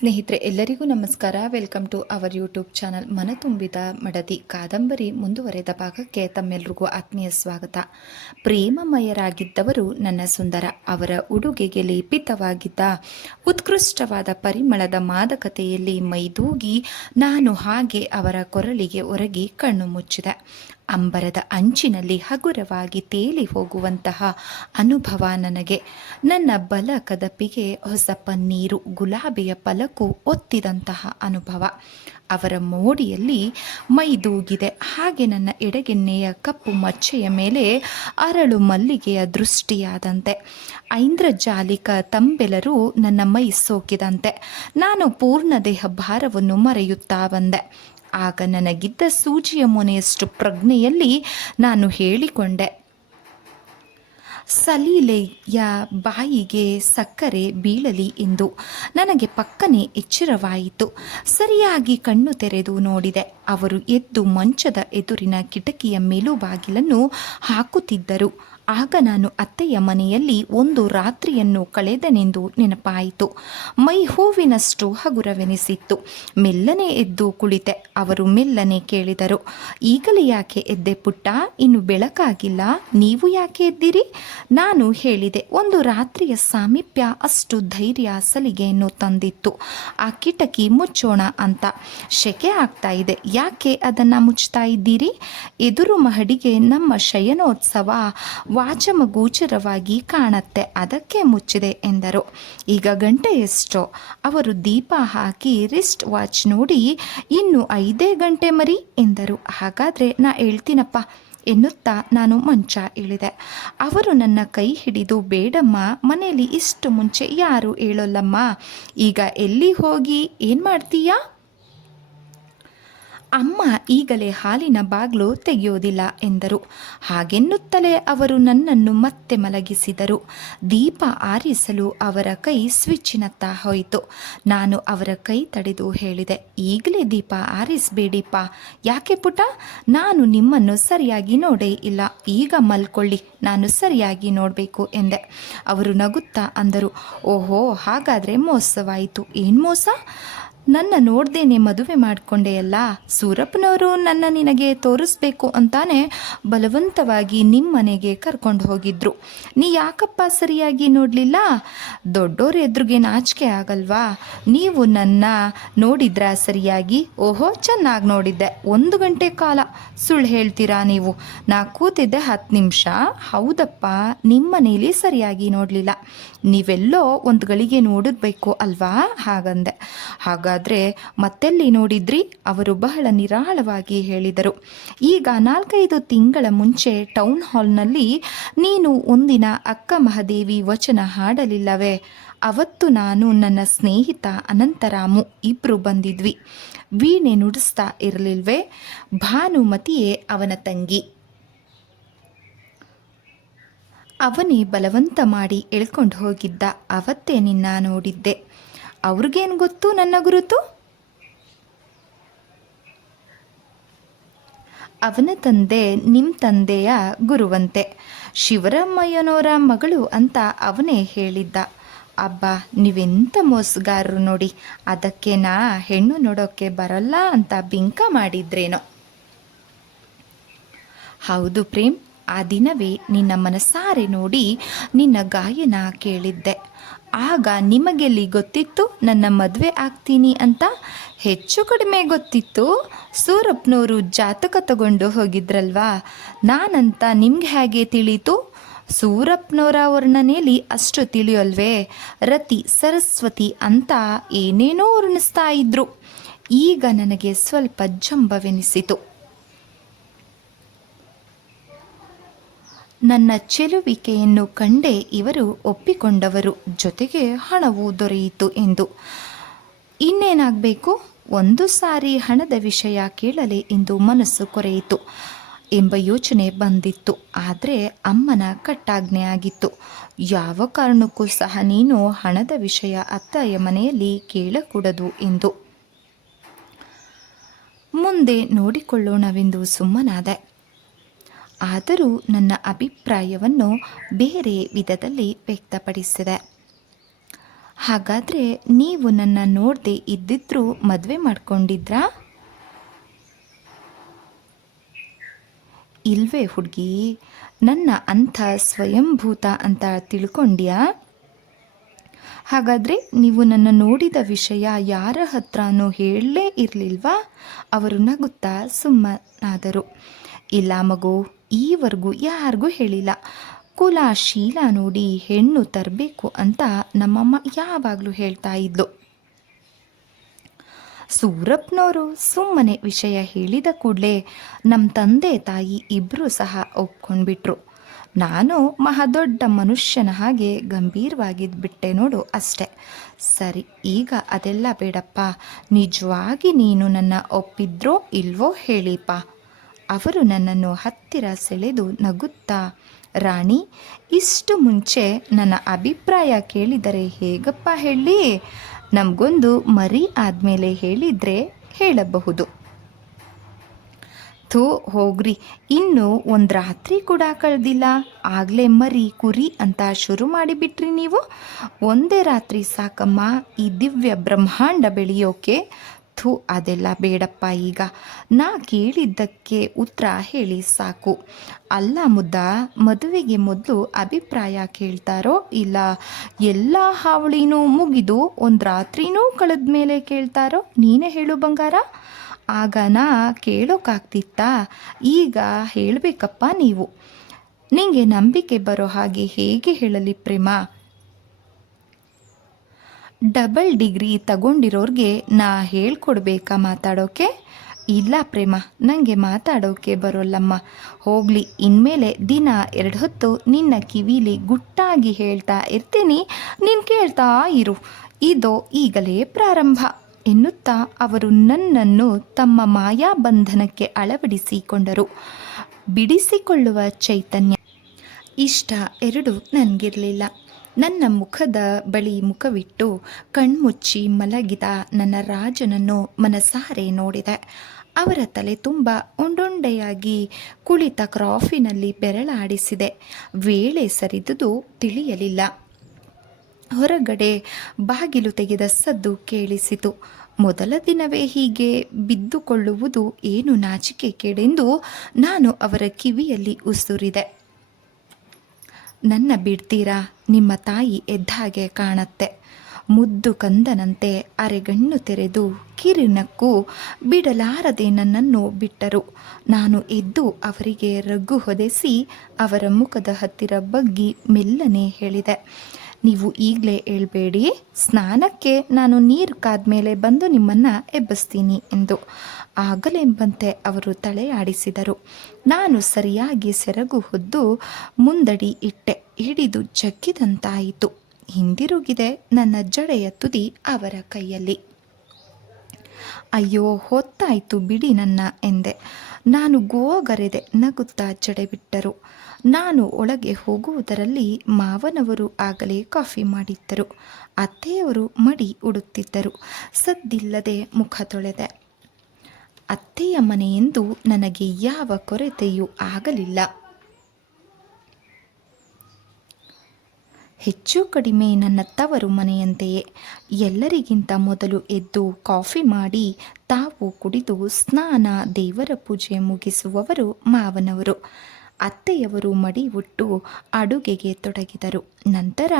ಸ್ನೇಹಿತರೆ, ಎಲ್ಲರಿಗೂ ನಮಸ್ಕಾರ. Welcome to our YouTube channel ಮನ ತುಂಬಿದ ಮಡದಿ ಕಾದಂಬರಿ ಮುಂದುವರೆದ ಭಾಗಕ್ಕೆ ತಮ್ಮೆಲ್ಲರಿಗೂ ಆತ್ಮೀಯ ಸ್ವಾಗತ. ಪ್ರೇಮಮಯರಾಗಿದ್ದವರು ನನ್ನ ಸುಂದರ. ಅವರ ಉಡುಗೆಗೆ ಲೇಪಿತವಾಗಿದ್ದ ಉತ್ಕೃಷ್ಟವಾದ ಪರಿಮಳದ ಮಾದಕತೆಯಲ್ಲಿ ಮೈದೂಗಿ ನಾನು ಹಾಗೆ ಅವರ ಕೊರಳಿಗೆ ಒರಗಿ ಕಣ್ಣು ಮುಚ್ಚಿದೆ. ಅಂಬರದ ಅಂಚಿನಲ್ಲಿ ಹಗುರವಾಗಿ ತೇಲಿ ಹೋಗುವಂತಹ ಅನುಭವ ನನಗೆ. ನನ್ನ ಬಲ ಕದಪಿಗೆ ಹೊಸ ಪನ್ನೀರು, ಗುಲಾಬಿಯ ಪಲಕು ಒತ್ತಿದಂತಹ ಅನುಭವ. ಅವರ ಮೋಡಿಯಲ್ಲಿ ಮೈದೂಗಿದೆ ಹಾಗೆ ನನ್ನ ಎಡಗೆನ್ನೆಯ ಕಪ್ಪು ಮಚ್ಚೆಯ ಮೇಲೆ ಅರಳು ಮಲ್ಲಿಗೆಯ ದೃಷ್ಟಿಯಾದಂತೆ. ಐಂದ್ರಜಾಲಿಕ ತಂಬೆಲರು ನನ್ನ ಮೈ ಸೋಕಿದಂತೆ. ನಾನು ಪೂರ್ಣ ದೇಹ ಭಾರವನ್ನು ಮರೆಯುತ್ತಾ ಬಂದೆ. ಆಗ ನನಗಿದ್ದ ಸೂಜಿಯ ಮೊನೆಯಷ್ಟು ಪ್ರಜ್ಞೆಯಲ್ಲಿ ನಾನು ಹೇಳಿಕೊಂಡೆ. ಸಲೀಲೆಯ ಬಾಯಿಗೆ ಸಕ್ಕರೆ ಬೀಳಲಿ ಎಂದು ನನಗೆ ಪಕ್ಕನೆ ಎಚ್ಚರವಾಯಿತು. ಸರಿಯಾಗಿ ಕಣ್ಣು ತೆರೆದು ನೋಡಿದೆ. ಅವರು ಎದ್ದು ಮಂಚದ ಎದುರಿನ ಕಿಟಕಿಯ ಮೇಲುಬಾಗಿಲನ್ನು ಹಾಕುತ್ತಿದ್ದರು. ಆಗ ನಾನು ಅತ್ತೆಯ ಮನೆಯಲ್ಲಿ ಒಂದು ರಾತ್ರಿಯನ್ನು ಕಳೆದನೆಂದು ನೆನಪಾಯಿತು. ಮೈ ಹೂವಿನಷ್ಟು ಹಗುರವೆನಿಸಿತ್ತು. ಮೆಲ್ಲನೆ ಎದ್ದು ಕುಳಿತೆ. ಅವರು ಮೆಲ್ಲನೆ ಕೇಳಿದರು, ಈಗಲೇ ಯಾಕೆ ಎದ್ದೆ ಪುಟ್ಟ? ಇನ್ನು ಬೆಳಕಾಗಿಲ್ಲ. ನೀವು ಯಾಕೆ ಎದ್ದಿರಿ? ನಾನು ಹೇಳಿದೆ, ಒಂದು ರಾತ್ರಿಯ ಸಾಮೀಪ್ಯ ಅಷ್ಟು ಧೈರ್ಯ ಸಲಿಗೆಯನ್ನು ತಂದಿತ್ತು. ಆ ಕಿಟಕಿ ಮುಚ್ಚೋಣ ಅಂತ. ಶೆಕೆ ಆಗ್ತಾ ಇದೆ. ಯಾಕೆ ಅದನ್ನು ಮುಚ್ತಾ ಇದ್ದೀರಿ? ಎದುರು ಮಹಡಿಗೆ ನಮ್ಮ ಶಯನೋತ್ಸವ ವಾಚಮಗೋಚರವಾಗಿ ಕಾಣತ್ತೆ, ಅದಕ್ಕೆ ಮುಚ್ಚಿದೆ ಎಂದರು. ಈಗ ಗಂಟೆ ಎಷ್ಟೋ? ಅವರು ದೀಪ ಹಾಕಿ ರಿಸ್ಟ್ ವಾಚ್ ನೋಡಿ, ಇನ್ನು ಐದೇ ಗಂಟೆ ಮರಿ ಎಂದರು. ಹಾಗಾದರೆ ನಾ ಹೇಳ್ತೀನಪ್ಪ, ಎನ್ನುತ್ತಾ ನಾನು ಮಂಚ ಇಳಿದೆ. ಅವರು ನನ್ನ ಕೈ ಹಿಡಿದು, ಬೇಡಮ್ಮ, ಮನೆಯಲ್ಲಿ ಇಷ್ಟು ಮುಂಚೆ ಯಾರು ಹೇಳೋಲ್ಲಮ್ಮ, ಈಗ ಎಲ್ಲಿ ಹೋಗಿ, ಏನು ಮಾಡ್ತೀಯಾ? ಅಮ್ಮ ಈಗಲೇ ಹಾಲಿನ ಬಾಗ್ಲು ತೆಗೆಯೋದಿಲ್ಲ ಎಂದರು. ಹಾಗೆನ್ನುತ್ತಲೇ ಅವರು ನನ್ನನ್ನು ಮತ್ತೆ ಮಲಗಿಸಿದರು. ದೀಪ ಆರಿಸಲು ಅವರ ಕೈ ಸ್ವಿಚ್ಚಿನತ್ತ ಹೋಯಿತು. ನಾನು ಅವರ ಕೈ ತಡೆದು ಹೇಳಿದೆ, ಈಗಲೇ ದೀಪ ಆರಿಸಬೇಡಿಪ್ಪ. ಯಾಕೆ ಪುಟ ನಾನು ನಿಮ್ಮನ್ನು ಸರಿಯಾಗಿ ನೋಡೇ ಇಲ್ಲ. ಈಗ ಮಲ್ಕೊಳ್ಳಿ, ನಾನು ಸರಿಯಾಗಿ ನೋಡಬೇಕು ಎಂದೆ. ಅವರು ನಗುತ್ತಾ ಅಂದರು, ಓಹೋ, ಹಾಗಾದರೆ ಮೋಸವಾಯಿತು. ಏನು ಮೋಸ? ನನ್ನ ನೋಡ್ದೇನೆ ಮದುವೆ ಮಾಡಿಕೊಂಡೆಯಲ್ಲ ಸೂರಪ್ಪನವರು ನನ್ನ ನಿನಗೆ ತೋರಿಸ್ಬೇಕು ಅಂತಾನೆ ಬಲವಂತವಾಗಿ ನಿಮ್ಮ ಮನೆಗೆ ಕರ್ಕೊಂಡು ಹೋಗಿದ್ರು. ನೀ ಯಾಕಪ್ಪ ಸರಿಯಾಗಿ ನೋಡಲಿಲ್ಲ? ದೊಡ್ಡೋರ ಎದುರಿಗೆ ನಾಚಿಕೆ ಆಗಲ್ವಾ? ನೀವು ನನ್ನ ನೋಡಿದ್ರ ಸರಿಯಾಗಿ? ಓಹೋ, ಚೆನ್ನಾಗಿ ನೋಡಿದ್ದೆ. ಒಂದು ಗಂಟೆ ಕಾಲ. ಸುಳ್ಳು ಹೇಳ್ತೀರಾ ನೀವು? ನಾ ಕೂತಿದ್ದೆ ಹತ್ತು ನಿಮಿಷ. ಹೌದಪ್ಪ, ನಿಮ್ಮ ಮನೇಲಿ ಸರಿಯಾಗಿ ನೋಡಲಿಲ್ಲ. ನೀವೆಲ್ಲೋ ಒಂದು ಗಳಿಗೆ ನೋಡಿರ್ಬೇಕು ಅಲ್ವಾ? ಹಾಗಂದೆ. ಹಾಗಾದರೆ ಮತ್ತೆಲ್ಲಿ ನೋಡಿದ್ರಿ? ಅವರು ಬಹಳ ನಿರಾಳವಾಗಿ ಹೇಳಿದರು. ಈಗ ನಾಲ್ಕೈದು ತಿಂಗಳ ಮುಂಚೆ ಟೌನ್ ಹಾಲ್ನಲ್ಲಿ ನೀನು ಒಂದಿನ ಅಕ್ಕ ಮಹಾದೇವಿ ವಚನ ಹಾಡಲಿಲ್ಲವೇ? ಅವತ್ತು ನಾನು ನನ್ನ ಸ್ನೇಹಿತ ಅನಂತರಾಮು ಇಬ್ಬರು ಬಂದಿದ್ವಿ. ವೀಣೆ ನುಡಿಸ್ತಾ ಇರಲಿಲ್ವೇ? ಭಾನುಮತಿಯೇ ಅವನ ತಂಗಿ. ಅವನೇ ಬಲವಂತ ಮಾಡಿ ಎಳ್ಕೊಂಡು ಹೋಗಿದ್ದ. ಅವತ್ತೇ ನಿನ್ನ ನೋಡಿದ್ದೆ. ಅವ್ರಿಗೇನು ಗೊತ್ತು ನನ್ನ ಗುರುತು? ಅವನ ತಂದೆ ನಿಮ್ಮ ತಂದೆಯ ಗುರುವಂತೆ. ಶಿವರಾಮಯ್ಯನವರ ಮಗಳು ಅಂತ ಅವನೇ ಹೇಳಿದ್ದ. ಅಬ್ಬ ನೀವೆಂಥ ಮೋಸಗಾರರು ನೋಡಿ. ಅದಕ್ಕೆ ನಾ ಹೆಣ್ಣು ನೋಡೋಕ್ಕೆ ಬರಲ್ಲ ಅಂತ ಬಿಂಕ ಮಾಡಿದ್ರೇನೋ. ಹೌದು ಪ್ರೇಮ್, ಆ ದಿನವೇ ನಿನ್ನ ಮನಸಾರೆ ನೋಡಿ ನಿನ್ನ ಗಾಯನ ಕೇಳಿದ್ದೆ. ಆಗ ನಿಮಗೆಲ್ಲಿ ಗೊತ್ತಿತ್ತು? ನನ್ನ ಮದುವೆ ಆಗ್ತೀನಿ ಅಂತ? ಹೆಚ್ಚು ಕಡಿಮೆ ಗೊತ್ತಿತ್ತು. ಸೂರಪ್ಪನವರು ಜಾತಕ ತಗೊಂಡು ಹೋಗಿದ್ರಲ್ವಾ? ನಾನಂತ ನಿಮ್ಗೆ ಹೇಗೆ ತಿಳಿತು? ಸೂರಪ್ಪನವರ ವರ್ಣನೆಯಲ್ಲಿ ಅಷ್ಟು ತಿಳಿಯಲ್ವೇ? ರತಿ, ಸರಸ್ವತಿ ಅಂತ ಏನೇನೋ ವರ್ಣಿಸ್ತಾ ಇದ್ರು. ಈಗ ನನಗೆ ಸ್ವಲ್ಪ ಜಂಬವೆನಿಸಿತು. ನನ್ನ ಚೆಲುವಿಕೆಯನ್ನು ಕಂಡೇ ಇವರು ಒಪ್ಪಿಕೊಂಡವರು. ಜೊತೆಗೆ ಹಣವು ದೊರೆಯಿತು ಎಂದು. ಇನ್ನೇನಾಗಬೇಕು? ಒಂದು ಸಾರಿ ಹಣದ ವಿಷಯ ಕೇಳಲಿ ಎಂದು ಮನಸ್ಸು ಕೊರೆಯಿತು. ಎಂಬ ಯೋಚನೆ ಬಂದಿತ್ತು. ಆದರೆ ಅಮ್ಮನ ಕಟ್ಟಾಜ್ಞೆ ಆಗಿತ್ತು. ಯಾವ ಕಾರಣಕ್ಕೂ ಸಹ ನೀನು ಹಣದ ವಿಷಯ ಅತ್ತಾಯ ಮನೆಯಲ್ಲಿ ಕೇಳಕೂಡದು ಎಂದು. ಮುಂದೆ ನೋಡಿಕೊಳ್ಳೋಣವೆಂದು ಸುಮ್ಮನಾದೆ. ಆದರೂ ನನ್ನ ಅಭಿಪ್ರಾಯವನ್ನು ಬೇರೆ ವಿಧದಲ್ಲಿ ವ್ಯಕ್ತಪಡಿಸಿದೆ. ಹಾಗಾದರೆ ನೀವು ನನ್ನ ನೋಡದೆ ಇದ್ದಿದ್ರೂ ಮದುವೆ ಮಾಡ್ಕೊಂಡಿದ್ರಾ? ಇಲ್ವೇ ಹುಡುಗಿ, ನನ್ನ ಅಂಥ ಸ್ವಯಂಭೂತ ಅಂತ ತಿಳ್ಕೊಂಡ್ಯಾ? ಹಾಗಾದರೆ ನೀವು ನನ್ನ ನೋಡಿದ ವಿಷಯ ಯಾರ ಹತ್ರನೂ ಹೇಳಲೇ ಇರಲಿಲ್ವಾ? ಅವರು ನಗುತ್ತಾ ಸುಮ್ಮನಾದರು. ಇಲ್ಲ ಮಗು, ಈವರೆಗೂ ಯಾರಿಗೂ ಹೇಳಿಲ್ಲ. ಕುಲ ಶೀಲ ನೋಡಿ ಹೆಣ್ಣು ತರಬೇಕು ಅಂತ ನಮ್ಮಮ್ಮ ಯಾವಾಗಲೂ ಹೇಳ್ತಾ ಇದ್ಲು. ಸೂರಪ್ನವರು ಸುಮ್ಮನೆ ವಿಷಯ ಹೇಳಿದ ಕೂಡಲೇ ನಮ್ಮ ತಂದೆ ತಾಯಿ ಇಬ್ಬರೂ ಸಹ ಒಪ್ಕೊಂಡ್ಬಿಟ್ರು. ನಾನು ಮಹಾದೊಡ್ಡ ಮನುಷ್ಯನ ಹಾಗೆ ಗಂಭೀರವಾಗಿದ್ಬಿಟ್ಟೆ ನೋಡು ಅಷ್ಟೆ. ಸರಿ, ಈಗ ಅದೆಲ್ಲ ಬೇಡಪ್ಪ. ನಿಜವಾಗಿ ನೀನು ನನ್ನ ಒಪ್ಪಿದ್ರೋ ಇಲ್ವೋ ಹೇಳಿಪ್ಪ. ಅವರು ನನ್ನನ್ನು ಹತ್ತಿರ ಸೆಳೆದು ನಗುತ್ತಾ, ರಾಣಿ, ಇಷ್ಟು ಮುಂಚೆ ನನ್ನ ಅಭಿಪ್ರಾಯ ಕೇಳಿದರೆ ಹೇಗಪ್ಪ ಹೇಳಿ? ನಮಗೊಂದು ಮರಿ ಆದಮೇಲೆ ಹೇಳಿದರೆ ಹೇಳಬಹುದು. ಥೂ ಹೋಗ್ರಿ. ಇನ್ನು ಒಂದು ರಾತ್ರಿ ಕೂಡ ಕಳೆದಿಲ್ಲ. ಆಗಲೇ ಮರಿ ಕುರಿ ಅಂತ ಶುರು ಮಾಡಿಬಿಟ್ರಿ ನೀವು. ಒಂದೇ ರಾತ್ರಿ ಸಾಕಮ್ಮ. ಈ ದಿವ್ಯ ಬ್ರಹ್ಮಾಂಡ ಬೆಳೆಯೋಕೆ. ಥೂ, ಅದೆಲ್ಲ ಬೇಡಪ್ಪ ಈಗ. ನಾ ಕೇಳಿದ್ದಕ್ಕೆ ಉತ್ತರ ಹೇಳಿ ಸಾಕು. ಅಲ್ಲ ಮುದ್ದ, ಮದುವೆಗೆ ಮೊದಲು ಅಭಿಪ್ರಾಯ ಕೇಳ್ತಾರೋ ಇಲ್ಲ ಎಲ್ಲ ಹಾವಳಿನೂ ಮುಗಿದು ಒಂದು ರಾತ್ರಿನೂ ಕಳೆದ ಮೇಲೆ ಕೇಳ್ತಾರೋ? ನೀನೇ ಹೇಳು ಬಂಗಾರ. ಆಗ ನಾ ಕೇಳೋಕ್ಕಾಗ್ತಿತ್ತಾ ಈಗ ಹೇಳಬೇಕಪ್ಪ ನೀವು. ನಿಮಗೆ ನಂಬಿಕೆ ಬರೋ ಹಾಗೆ ಹೇಗೆ ಹೇಳಲಿ ಪ್ರೇಮ? ಡಬಲ್ ಡಿಗ್ರಿ ತಗೊಂಡಿರೋರ್ಗೆ ನಾ ಹೇಳ್ಕೊಡ್ಬೇಕಾ ಮಾತಾಡೋಕೆ? ಇಲ್ಲ ಪ್ರೇಮ ನನಗೆ ಮಾತಾಡೋಕೆ ಬರೋಲ್ಲಮ್ಮ. ಹೋಗಲಿ, ಇನ್ಮೇಲೆ ದಿನ ಎರಡು ಹೊತ್ತು ನಿನ್ನ ಕಿವಿಲಿ ಗುಟ್ಟಾಗಿ ಹೇಳ್ತಾ ಇರ್ತೀನಿ. ನೀನು ಕೇಳ್ತಾ ಇರು. ಇದು ಈಗಲೇ ಪ್ರಾರಂಭ. ಎನ್ನುತ್ತಾ ಅವರು ನನ್ನನ್ನು ತಮ್ಮ ಮಾಯಾ ಬಂಧನಕ್ಕೆ ಅಳವಡಿಸಿಕೊಂಡರು. ಬಿಡಿಸಿಕೊಳ್ಳುವ ಚೈತನ್ಯ ಇಷ್ಟ ಎರಡು ನನಗಿರಲಿಲ್ಲ. ನನ್ನ ಮುಖದ ಬಳಿ ಮುಖವಿಟ್ಟು ಕಣ್ಮುಚ್ಚಿ ಮಲಗಿದ ನನ್ನ ರಾಜನನ್ನು ಮನಸಾರೆ ನೋಡಿದೆ. ಅವರ ತಲೆ ತುಂಬ ಉಂಡೊಂಡೆಯಾಗಿ ಕುಳಿತ ಕ್ರಾಫಿನಲ್ಲಿ ಬೆರಳಾಡಿಸಿದೆ. ವೇಳೆ ಸರಿದುದು ತಿಳಿಯಲಿಲ್ಲ. ಹೊರಗಡೆ ಬಾಗಿಲು ತೆಗೆದ ಸದ್ದು ಕೇಳಿಸಿತು. ಮೊದಲ ದಿನವೇ ಹೀಗೆ ಬಿದ್ದುಕೊಳ್ಳುವುದು ಏನು ನಾಚಿಕೆ ಕೇಡೆಂದು ನಾನು ಅವರ ಕಿವಿಯಲ್ಲಿ ಉಸುರಿದೆ. ನನ್ನ ಬಿಡ್ತೀರಾ? ನಿಮ್ಮ ತಾಯಿ ಎದ್ದಾಗೆ ಕಾಣತ್ತೆ. ಮುದ್ದು ಕಂದನಂತೆ ಅರೆಗಣ್ಣು ತೆರೆದು ಕಿರಿನಕ್ಕೂ ಬಿಡಲಾರದೆ ನನ್ನನ್ನು ಬಿಟ್ಟರು. ನಾನು ಎದ್ದು ಅವರಿಗೆ ರಗ್ಗು ಹೊದೆಸಿ ಅವರ ಮುಖದ ಹತ್ತಿರ ಬಗ್ಗಿ ಮೆಲ್ಲನೆ ಹೇಳಿದೆ. ನೀವು ಈಗಲೇ ಹೇಳ್ಬೇಡಿ, ಸ್ನಾನಕ್ಕೆ ನಾನು ನೀರು ಕಾದ್ಮೇಲೆ ಬಂದು ನಿಮ್ಮನ್ನು ಎಬ್ಬಿಸ್ತೀನಿ ಎಂದು. ಆಗಲೆಂಬಂತೆ ಅವರು ತಲೆ ಆಡಿಸಿದರು ನಾನು ಸರಿಯಾಗಿ ಸೆರಗು ಹೊದ್ದು ಮುಂದಡಿ ಇಟ್ಟೆ, ಹಿಡಿದು ಜಗ್ಗಿದಂತಾಯಿತು. ಹಿಂದಿರುಗಿದೆ ನನ್ನ ಜಡೆಯ ತುದಿ ಅವರ ಕೈಯಲ್ಲಿ. ಅಯ್ಯೋ, ಹೊತ್ತಾಯಿತು ಬಿಡಿ ನನ್ನ ಎಂದೆ. ನಾನು ಗೋಗರೆದೆ ನಗುತ್ತಾ ಚಡೆಬಿಟ್ಟರು ನಾನು ಒಳಗೆ ಹೋಗುವುದರಲ್ಲಿ ಮಾವನವರು ಆಗಲೇ ಕಾಫಿ ಮಾಡಿದ್ದರು. ಅತ್ತೆಯವರು ಮಡಿ ಉಡುತ್ತಿದ್ದರು. ಸದ್ದಿಲ್ಲದೆ ಮುಖ ತೊಳೆದೆ. ಅತ್ತೆಯ ಮನೆಯೆಂದು ನನಗೆ ಯಾವ ಕೊರತೆಯೂ ಆಗಲಿಲ್ಲ. ಹೆಚ್ಚು ಕಡಿಮೆ ನನ್ನ ತವರು ಮನೆಯಂತೆಯೇ. ಎಲ್ಲರಿಗಿಂತ ಮೊದಲು ಎದ್ದು ಕಾಫಿ ಮಾಡಿ, ತಾವು ಕುಡಿದು ಸ್ನಾನ, ದೇವರ ಪೂಜೆ ಮುಗಿಸುವವರು ಮಾವನವರು. ಅತ್ತೆಯವರು ಮಡಿ ಒಟ್ಟು ಅಡುಗೆಗೆ ತೊಡಗಿದರು. ನಂತರ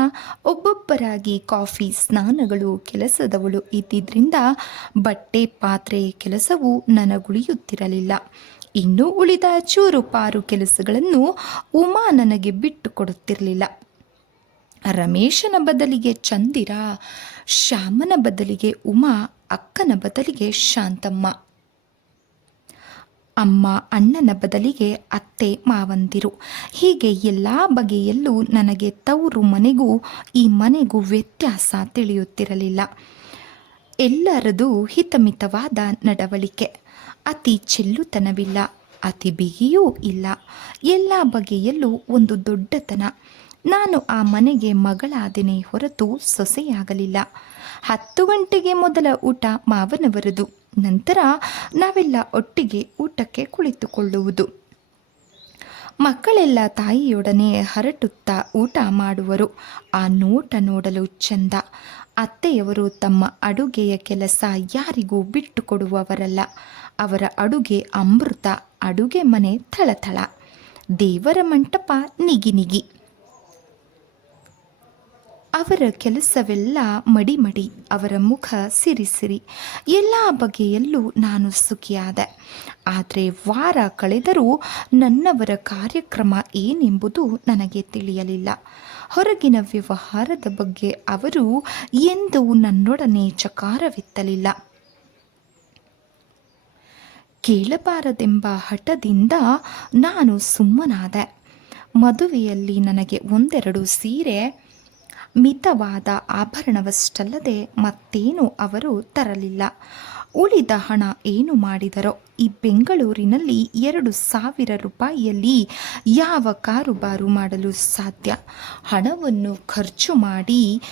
ಒಬ್ಬೊಬ್ಬರಾಗಿ ಕಾಫಿ ಸ್ನಾನಗಳು ಕೆಲಸದವಳು ಇದ್ದಿದ್ದರಿಂದ ಬಟ್ಟೆ, ಪಾತ್ರೆ ಕೆಲಸವು ನನಗುಳಿಯುತ್ತಿರಲಿಲ್ಲ. ಇನ್ನೂ ಉಳಿದ ಚೂರು ಪಾರು ಕೆಲಸಗಳನ್ನು ಉಮಾ ನನಗೆ ಬಿಟ್ಟು ಕೊಡುತ್ತಿರಲಿಲ್ಲ ರಮೇಶನ ಬದಲಿಗೆ ಚಂದಿರ, ಶ್ಯಾಮನ ಬದಲಿಗೆ ಉಮಾ, ಅಕ್ಕನ ಬದಲಿಗೆ ಶಾಂತಮ್ಮ. ಅಮ್ಮ ಅಣ್ಣನ ಬದಲಿಗೆ ಅತ್ತೆ ಮಾವಂದಿರು. ಹೀಗೆ ಎಲ್ಲ ಬಗೆಯಲ್ಲೂ ನನಗೆ ತವರು ಮನೆಗೂ, ಈ ಮನೆಗೂ ವ್ಯತ್ಯಾಸ ತಿಳಿಯುತ್ತಿರಲಿಲ್ಲ. ಎಲ್ಲರದು ಹಿತಮಿತವಾದ ನಡವಳಿಕೆ. ಅತಿ ಚೆಲ್ಲುತನವಿಲ್ಲ, ಅತಿ ಬಿಗಿಯೂ ಇಲ್ಲ. ಎಲ್ಲ ಬಗೆಯಲ್ಲೂ ಒಂದು ದೊಡ್ಡತನ. ನಾನು ಆ ಮನೆಗೆ ಮಗಳಾದೆನೆ ಹೊರತು ಸೊಸೆಯಾಗಲಿಲ್ಲ. ಹತ್ತು ಗಂಟೆಗೆ ಮೊದಲ ಊಟ ಮಾವನವರದು. ನಂತರ ನಾವೆಲ್ಲ ಒಟ್ಟಿಗೆ ಊಟಕ್ಕೆ ಕುಳಿತುಕೊಳ್ಳುವುದು. ಮಕ್ಕಳೆಲ್ಲ ತಾಯಿಯೊಡನೆ ಹರಟುತ್ತಾ ಊಟ ಮಾಡುವರು. ಆ ನೋಟ ನೋಡಲು ಚೆಂದ. ಅತ್ತೆಯವರು ತಮ್ಮ ಅಡುಗೆಯ ಕೆಲಸ ಯಾರಿಗೂ ಬಿಟ್ಟುಕೊಡುವವರಲ್ಲ. ಅವರ ಅಡುಗೆ ಅಮೃತ, ಅಡುಗೆ ಮನೆ ಥಳಥಳ. ದೇವರ ಮಂಟಪ ನಿಗಿ ನಿಗಿ. ಅವರ ಕೆಲಸವೆಲ್ಲ ಮಡಿ ಮಡಿ ಅವರ ಮುಖ ಸಿರಿ ಸಿರಿ ಎಲ್ಲ ಬಗೆಯಲ್ಲೂ ನಾನು ಸುಖಿಯಾದೆ. ಆದರೆ ವಾರ ಕಳೆದರೂ ನನ್ನವರ ಕಾರ್ಯಕ್ರಮ ಏನೆಂಬುದು ನನಗೆ ತಿಳಿಯಲಿಲ್ಲ. ಹೊರಗಿನ ವ್ಯವಹಾರದ ಬಗ್ಗೆ ಅವರು ಎಂದೂ ನನ್ನೊಡನೆ ಚಕಾರವಿತ್ತಲಿಲ್ಲ. ಕೇಳಬಾರದೆಂಬ ಹಠದಿಂದ ನಾನು ಸುಮ್ಮನಾದೆ. ಮದುವೆಯಲ್ಲಿ ನನಗೆ ಒಂದೆರಡು ಸೀರೆ ಮಿತವಾದ ಆಭರಣವಷ್ಟಲ್ಲದೆ ಮತ್ತೇನು ಅವರು ತರಲಿಲ್ಲ. ಉಳಿದ ಹಣ ಏನು ಮಾಡಿದರೋ ಈ ಬೆಂಗಳೂರಿನಲ್ಲಿ ಎರಡು ಸಾವಿರ ರೂಪಾಯಿಯಲ್ಲಿ ಯಾವ ಕಾರುಬಾರು ಮಾಡಲು ಸಾಧ್ಯ? ಹಣವನ್ನು ಖರ್ಚು ಮಾಡಿ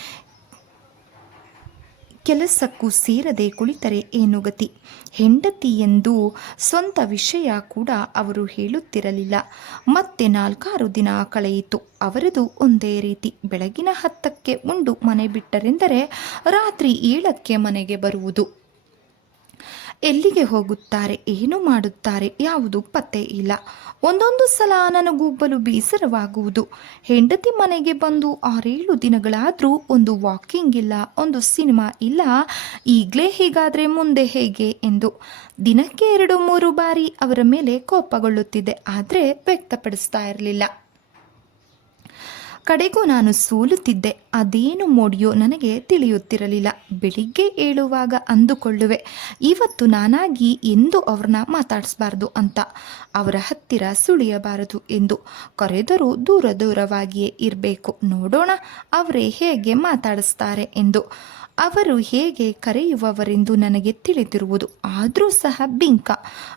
ಕೆಲಸಕ್ಕೂ ಸೇರದೆ ಕುಳಿತರೆ ಏನು ಗತಿ? ಹೆಂಡತಿ ಎಂದು ಸ್ವಂತ ವಿಷಯ ಕೂಡ ಅವರು ಹೇಳುತ್ತಿರಲಿಲ್ಲ. ಮತ್ತೆ ನಾಲ್ಕಾರು ದಿನ ಕಳೆಯಿತು. ಅವರದು ಒಂದೇ ರೀತಿ. ಬೆಳಗಿನ ಹತ್ತಕ್ಕೆ ಉಂಡು ಮನೆ ಬಿಟ್ಟರೆಂದರೆ ರಾತ್ರಿ ಏಳಕ್ಕೆ ಮನೆಗೆ ಬರುವುದು. ಎಲ್ಲಿಗೆ ಹೋಗುತ್ತಾರೆ, ಏನು ಮಾಡುತ್ತಾರೆ, ಯಾವುದು ಪತ್ತೆ ಇಲ್ಲ. ಒಂದೊಂದು ಸಲ ನನಗೂಬ್ಬಲು ಬಲು ಬೇಸರವಾಗುವುದು. ಹೆಂಡತಿ ಮನೆಗೆ ಬಂದು ಆರೇಳು ದಿನಗಳಾದರೂ ಒಂದು ವಾಕಿಂಗ್ ಇಲ್ಲ, ಒಂದು ಸಿನಿಮಾ ಇಲ್ಲ, ಈಗಲೇ ಹೀಗಾದರೆ ಮುಂದೆ ಹೇಗೆ ಎಂದು. ದಿನಕ್ಕೆ ಎರಡು ಮೂರು ಬಾರಿ ಅವರ ಮೇಲೆ ಕೋಪಗೊಳ್ಳುತ್ತಿದೆ ಆದರೆ ವ್ಯಕ್ತಪಡಿಸ್ತಾ ಇರಲಿಲ್ಲ. ಕಡೆಗೂ ನಾನು ಸೋಲುತ್ತಿದ್ದೆ, ಅದೇನು ಮೋಡಿಯೋ ನನಗೆ ತಿಳಿಯುತ್ತಿರಲಿಲ್ಲ. ಬೆಳಿಗ್ಗೆ ಏಳುವಾಗ ಅಂದುಕೊಳ್ಳುವೆ, ಇವತ್ತು ನಾನಾಗಿ ಎಂದು ಅವ್ರನ್ನ ಮಾತಾಡಿಸ್ಬಾರ್ದು ಅಂತ, ಅವರ ಹತ್ತಿರ ಸುಳಿಯಬಾರದು ಎಂದು. ಕರೆದರೂ ದೂರ ದೂರವಾಗಿಯೇ ಇರಬೇಕು. ನೋಡೋಣ, ಅವರೇ ಹೇಗೆ ಮಾತಾಡಿಸ್ತಾರೆ ಎಂದು. ಅವರು ಹೇಗೆ ಕರೆಯುವವರೆಂದು ನನಗೆ ತಿಳಿದಿರುವುದು, ಆದರೂ ಸಹ ಬಿಂಕ.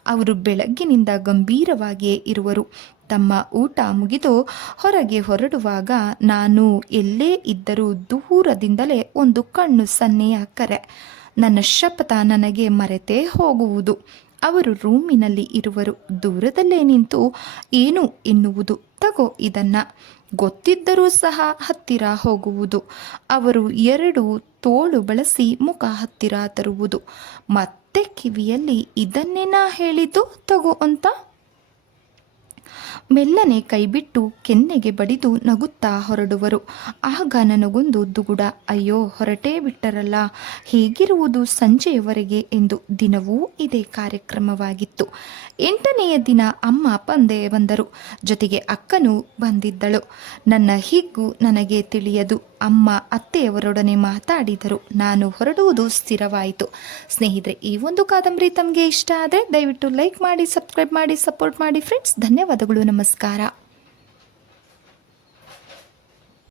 ಅವರು ಬೆಳಗ್ಗಿನಿಂದ ಗಂಭೀರವಾಗಿಯೇ ಇರುವರು. ತಮ್ಮ ಊಟ ಮುಗಿದು ಹೊರಗೆ ಹೊರಡುವಾಗ ನಾನು ಎಲ್ಲೇ ಇದ್ದರೂ ದೂರದಿಂದಲೇ ಒಂದು ಕಣ್ಣು ಸನ್ನೆಯ ಕರೆ. ನನ್ನ ಶಪಥ ನನಗೆ ಮರೆತೇ ಹೋಗುವುದು. ಅವರು ರೂಮಿನಲ್ಲಿ ಇರುವರು. ದೂರದಲ್ಲೇ ನಿಂತು ಏನು ಎನ್ನುವುದು? ತಗೋ ಇದನ್ನ. ಗೊತ್ತಿದ್ದರೂ ಸಹ ಹತ್ತಿರ ಹೋಗುವುದು. ಅವರು ಎರಡು ತೋಳು ಬಳಸಿ ಮುಖ ಹತ್ತಿರ ತರುವುದು. ಮತ್ತೆ ಕಿವಿಯಲ್ಲಿ ಇದನ್ನೇ ನಾ ಹೇಳಿದ್ದು? ತಗೋ ಅಂತ. ಮೆಲ್ಲನೆ ಕೈಬಿಟ್ಟು ಕೆನ್ನೆಗೆ ಬಡಿದು ನಗುತ್ತಾ ಹೊರಡುವರು. ಆಗ ನನಗೊಂದು ದುಗುಡ, ಅಯ್ಯೋ, ಹೊರಟೇ ಬಿಟ್ಟರಲ್ಲ. ಹೇಗಿರುವುದು ಸಂಜೆಯವರೆಗೆ ಎಂದು ದಿನವೂ ಇದೇ ಕಾರ್ಯಕ್ರಮವಾಗಿತ್ತು. ಎಂಟನೆಯ ದಿನ ಅಮ್ಮ ಪಂದೆ ಬಂದರು. ಜೊತೆಗೆ ಅಕ್ಕನೂ ಬಂದಿದ್ದಳು. ನನ್ನ ಹಿಗ್ಗು ನನಗೆ ತಿಳಿಯದು. ಅಮ್ಮ ಅತ್ತೆಯವರೊಡನೆ ಮಾತಾಡಿದರು. ನಾನು ಹೊರಡುವುದು ಸ್ಥಿರವಾಯಿತು. ಸ್ನೇಹಿತರೆ, ಈ ಒಂದು ಕಾದಂಬರಿ ತಮಗೆ ಇಷ್ಟ ಆದರೆ ದಯವಿಟ್ಟು ಲೈಕ್ ಮಾಡಿ, ಸಬ್ಸ್ಕ್ರೈಬ್ ಮಾಡಿ, ಸಪೋರ್ಟ್ ಮಾಡಿ ಫ್ರೆಂಡ್ಸ್. ಧನ್ಯವಾದಗಳು, ನಮಸ್ಕಾರ.